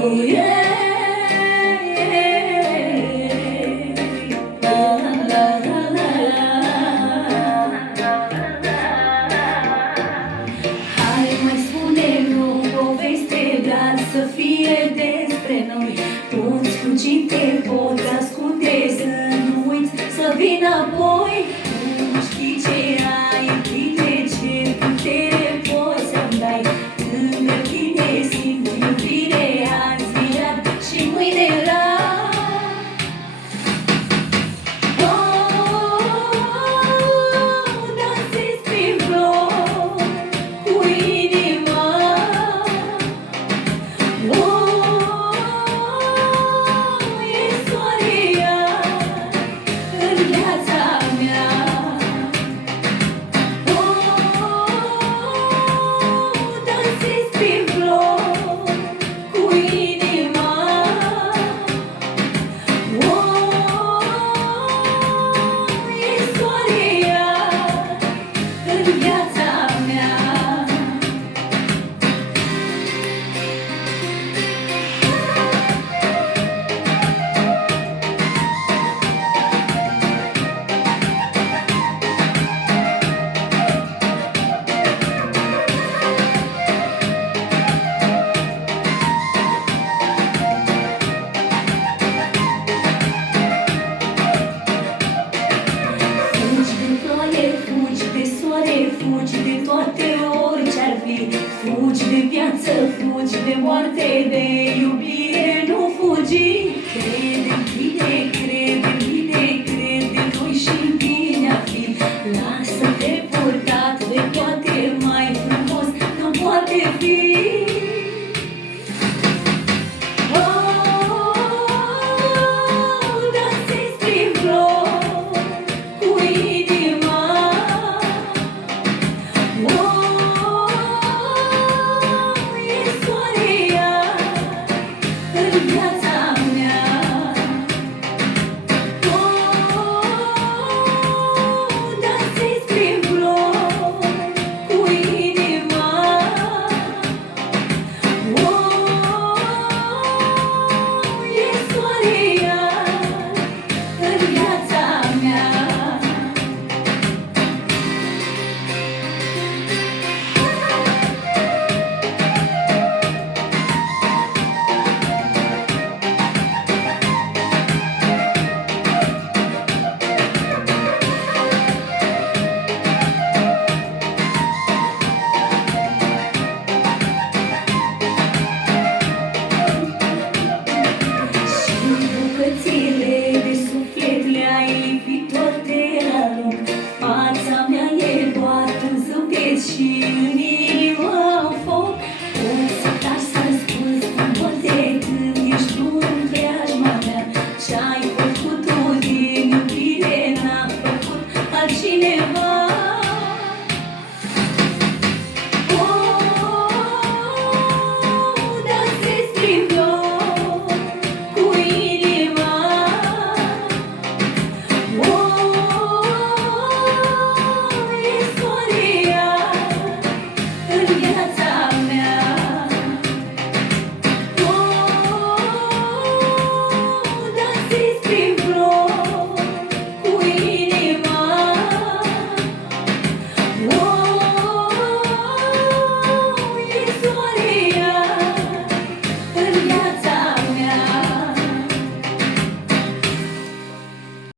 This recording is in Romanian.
Oh yeah. La, la, la, la. Hai mai spune-mi o poveste, dar să fie despre noi. Poți fugi, te poți ascunde, să nu uiți să vin apoi. Nu știi ce ai în tine, ce putere poți să-mi dai. Lângă tine simt iubire, azi iar și mâine rar. Dansez prin flori cu inima. E soare iar în viața mea. Dansez prin flori cu inima. E soare iar în viața mea. Fugi de ploaie, fugi de soare, fugi de toate orice-ar fi. Fugi de viață, fugi de moarte, de iubire nu fugi.